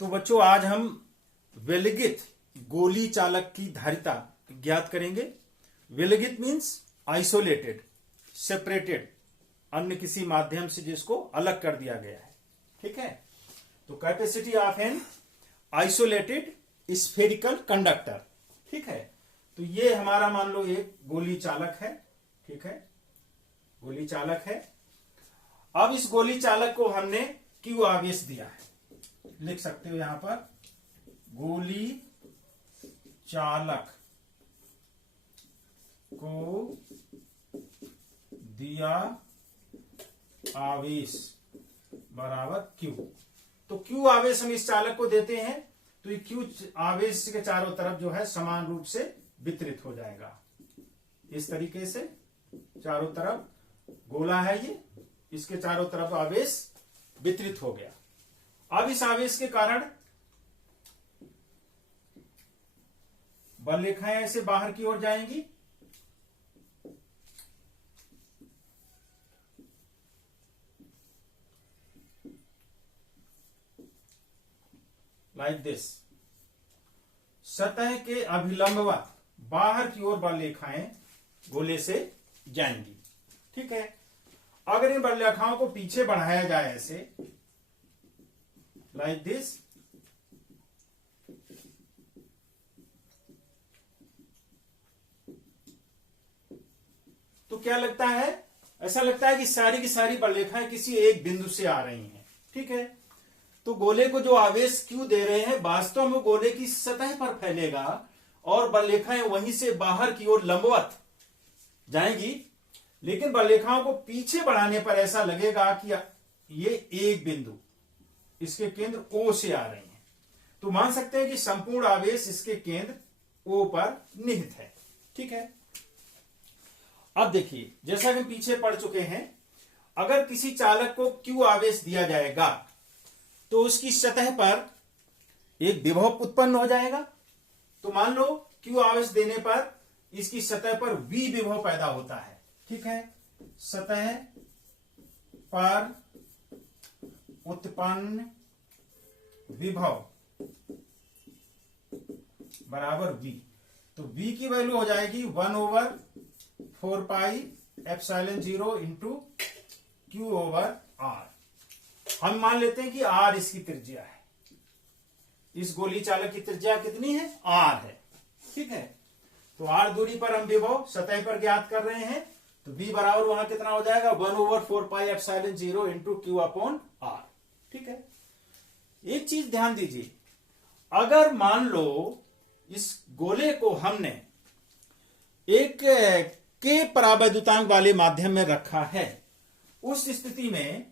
तो बच्चों आज हम विलगित गोली चालक की धारिता ज्ञात करेंगे। विलगित मीन्स आइसोलेटेड, सेपरेटेड, अन्य किसी माध्यम से जिसको अलग कर दिया गया है। ठीक है, तो capacity of an isolated spherical conductor. ठीक है, तो ये हमारा मान लो एक गोली चालक है। ठीक है, गोली चालक है। अब इस गोली चालक को हमने क्यू आवेश दिया है, लिख सकते हो यहां पर गोली चालक को दिया आवेश बराबर क्यू। तो क्यू आवेश हम इस चालक को देते हैं तो ये क्यू आवेश के चारों तरफ जो है समान रूप से वितरित हो जाएगा। इस तरीके से चारों तरफ गोला है ये, इसके चारों तरफ आवेश वितरित हो गया। अब इस आवेश के कारण बल रेखाएं ऐसे बाहर की ओर जाएंगी। Like this. सतह के अभिलंबवत बाहर की ओर बल रेखाएं गोले से जाएंगी। ठीक है, अगर इन बल रेखाओं को पीछे बढ़ाया जाए ऐसे, लाइक दिस, तो क्या लगता है, ऐसा लगता है कि सारी की सारी बल रेखाएं किसी एक बिंदु से आ रही हैं। ठीक है, तो गोले को जो आवेश क्यू दे रहे हैं वास्तव में गोले की सतह पर फैलेगा और बल रेखाएं वहीं से बाहर की ओर लंबवत जाएंगी, लेकिन बल रेखाओं को पीछे बढ़ाने पर ऐसा लगेगा कि ये एक बिंदु इसके केंद्र O से आ रही हैं। तो मान सकते हैं कि संपूर्ण आवेश इसके केंद्र O पर निहित है। ठीक है, अब देखिए जैसा कि पीछे पढ़ चुके हैं, अगर किसी चालक को Q आवेश दिया जाएगा तो उसकी सतह पर एक विभव उत्पन्न हो जाएगा। तो मान लो Q आवेश देने पर इसकी सतह पर V विभव पैदा होता है। ठीक है, सतह पर उत्पन्न विभव बराबर V। तो V की वैल्यू हो जाएगी 1/4πε0 इंटू Q/R। हम मान लेते हैं कि R इसकी त्रिज्या है। इस गोली चालक की त्रिज्या कितनी है? R है। ठीक है, तो R दूरी पर हम विभव सतह पर ज्ञात कर रहे हैं, तो V बराबर वहां कितना हो जाएगा? 1/4πε0 इंटू Q/R। ठीक है, एक चीज ध्यान दीजिए, अगर मान लो इस गोले को हमने एक के परावैद्युतांक वाले माध्यम में रखा है, उस स्थिति में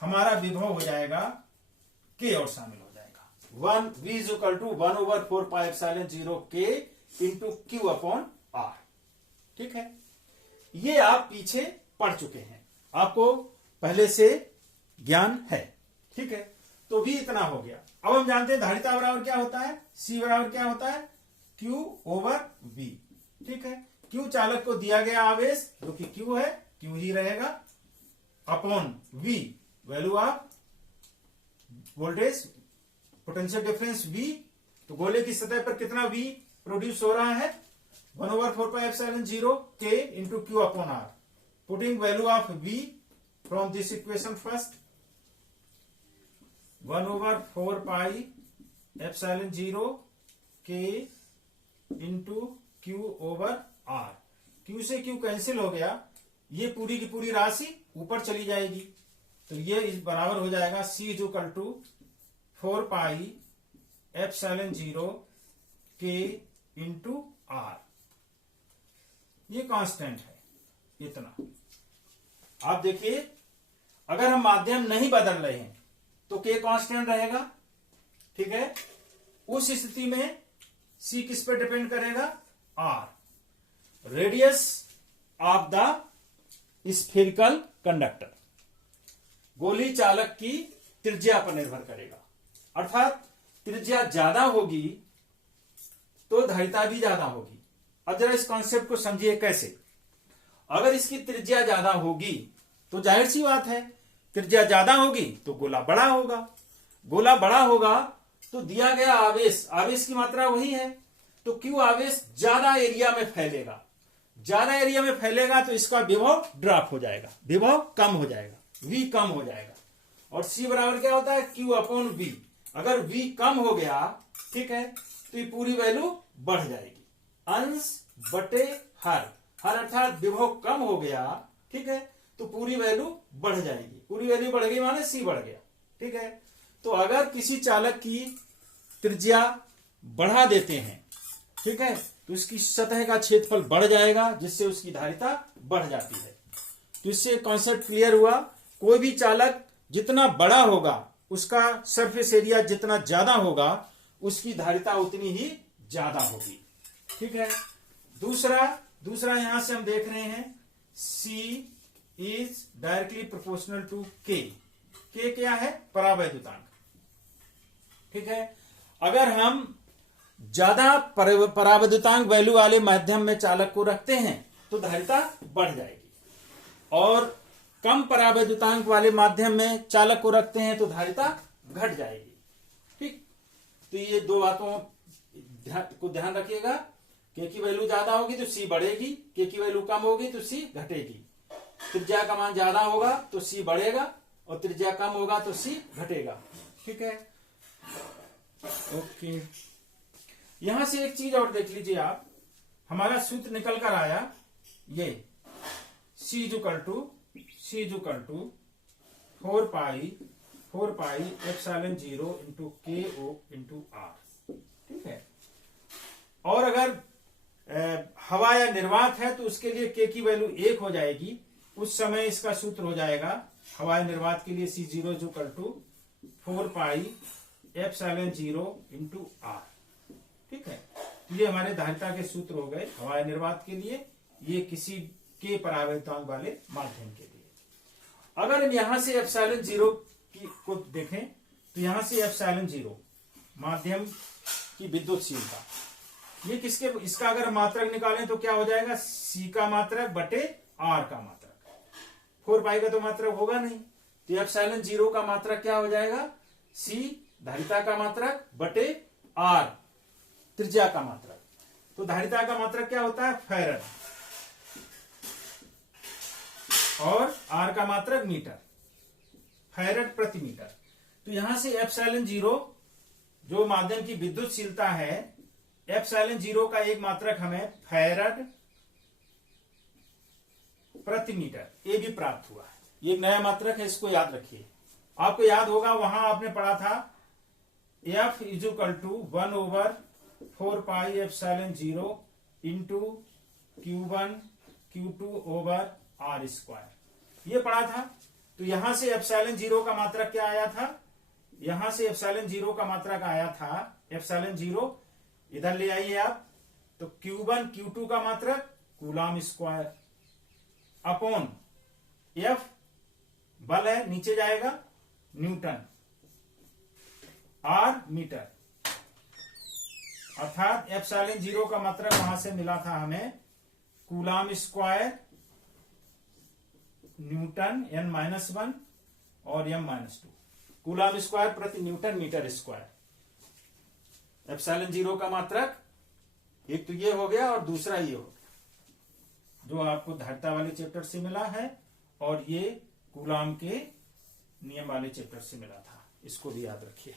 हमारा विभव हो जाएगा K और शामिल हो जाएगा। V is equal to 1/4πε0 K into Q/R। ठीक है, ये आप पीछे पढ़ चुके हैं, आपको पहले से ज्ञान है। ठीक है, तो V इतना हो गया। अब हम जानते हैं धारिता बराबर क्या होता है, C बराबर क्या होता है? Q/V। ठीक है, Q चालक को दिया गया आवेश जो कि Q है, Q ही रहेगा, upon V value of voltage potential difference V। तो गोले की सतह पर कितना V प्रोड्यूस हो रहा है? 1/4πε0 K into Q/R। Putting value of V from this equation first, 1/4πε0 K into Q/R। Q से Q कैंसिल हो गया, ये पूरी की पूरी राशि ऊपर चली जाएगी, तो ये इस बराबर हो जाएगा C is equal to 4πε0 K into R। ये कांस्टेंट है इतना। आप देखिए, अगर हम माध्यम नहीं बदल रहे हैं तो K कांस्टेंट रहेगा। ठीक है, उस स्थिति में C किस पे डिपेंड करेगा? R, radius of the spherical conductor, गोली चालक की त्रिज्या पर निर्भर करेगा। अर्थात त्रिज्या ज्यादा होगी तो धारिता भी ज्यादा होगी। अब जरा इस कॉन्सेप्ट को समझिए कैसे। अगर इसकी त्रिज्या ज्यादा होगी तो जाहिर सी बात है त्रिज्या ज्यादा होगी तो गोला बड़ा होगा, गोला बड़ा होगा तो दिया गया आवेश, आवेश की मात्रा वही है, तो क्यों आवेश ज्यादा एरिया में फैलेगा, ज्यादा एरिया में फैलेगा तो इसका विभव ड्रॉप हो जाएगा, विभव कम हो जाएगा, V कम हो जाएगा। और C बराबर क्या होता है, Q अपॉन V। अगर V कम हो गया, ठीक है, तो ये पूरी वैल्यू बढ़ जाएगी। अंश बटे हर, हर अर्थात विभव कम हो गया, ठीक है, तो पूरी वैल्यू बढ़ जाएगी, पूरी वैल्यू बढ़ गई माने C बढ़ गया, ठीक है। तो अगर किसी चालक की त्रिज्या बढ़ा देते हैं, ठीक है, तो इसकी सतह का क्षेत्रफल बढ़ जाएगा, जिससे उसकी धारिता बढ़ जाती है। तो इससे कॉन्सेप्ट क्लियर हुआ, कोई भी चालक जितना बड़ा होगा, उसका सरफेस एरिया जितना ज्यादा होगा, उसकी धारिता उतनी ही ज्यादा होगी, ठीक है। दूसरा यहां से हम देख रहे हैं C is directly proportional to K। K क्या है, परावैद्युतांक, ठीक है। अगर हम ज्यादा परावैद्युतांक वैल्यू वाले माध्यम में चालक को रखते हैं तो धारिता बढ़ जाएगी, और कम परावैद्युतांक वाले माध्यम में चालक को रखते हैं तो धारिता घट जाएगी, ठीक। तो ये दो बातों को ध्यान रखिएगा, K की वैल्यू ज्यादा होगी तो C बढ़ेगी, K की वैल्यू कम होगी तो C घटेगी। त्रिज्या का मान ज्यादा होगा तो C बढ़ेगा, और त्रिज्या कम होगा तो C घटेगा, ठीक है। ओके, यहां से एक चीज और देख लीजिए आप, हमारा सूत्र निकल कर आया ये C equal to 4 pi epsilon 0 into KO into R, ठीक है। और अगर हवा या निर्वात है तो उसके लिए K की वैल्यू 1 हो जाएगी, उस समय इसका सूत्र हो जाएगा हवा या निर्वात के लिए C0 equal to 4 pi epsilon 0 into R, ठीक है। ये हमारे धारिता के सूत्र हो गए हवा या निर्वात के लिए, ये किसी के परावैद्युतांक वाले माध्यम के लिए। अगर हम यहां से एप्सिलॉन 0 को देखें तो यहां से एप्सिलॉन 0 माध्यम की विद्युतशीलता, ये किसके, इसका अगर मात्रक निकालें तो क्या हो जाएगा, C का मात्रक बटे R का मात्रक। 4 पाई का तो मात्रक होगा नहीं, तो एप्सिलॉन 0 का मात्रक क्या हो जाएगा, C धारिता का मात्रक बटे R त्रिज्या का मात्रक। तो धारिता का मात्रक क्या होता है, फैरड, और R का मात्रक मीटर, फैरड प्रति मीटर। तो यहां से एप्सिलॉन 0 जो माध्यम की विद्युतशीलता है, एप्सिलॉन 0 का एक मात्रक हमें फैरड प्रति मीटर, ये भी प्राप्त हुआ है। ये एक नया मात्रक है, इसको याद रखिए। आपको याद होगा वहां आपने पढ़ा था F is equal to 1/4 pi epsilon 0 into Q1 Q2 over R square, ये पढ़ा था। तो यहां से एप्सिलॉन 0 का मात्रक क्या आया था, यहां से एप्सिलॉन 0 का मात्रक आया था, एप्सिलॉन 0 इधर ले आइए आप, तो Q1 Q2 का मात्रक कूलाम स्क्वायर अपॉन F बल है नीचे जाएगा न्यूटन, R मीटर, अर्थात एप्सिलॉन 0 का मात्रक वहां से मिला था हमें कूलाम स्क्वायर न्यूटन n-1 और m-2, कूलाम स्क्वायर प्रति न्यूटन मीटर स्क्वायर। एप्सिलॉन 0 का मात्रक एक तो ये हो गया और दूसरा ये हो गया जो आपको धारिता वाले चैप्टर से मिला है, और ये कूलाम के नियम वाले चैप्टर से मिला था, इसको भी याद रखिए।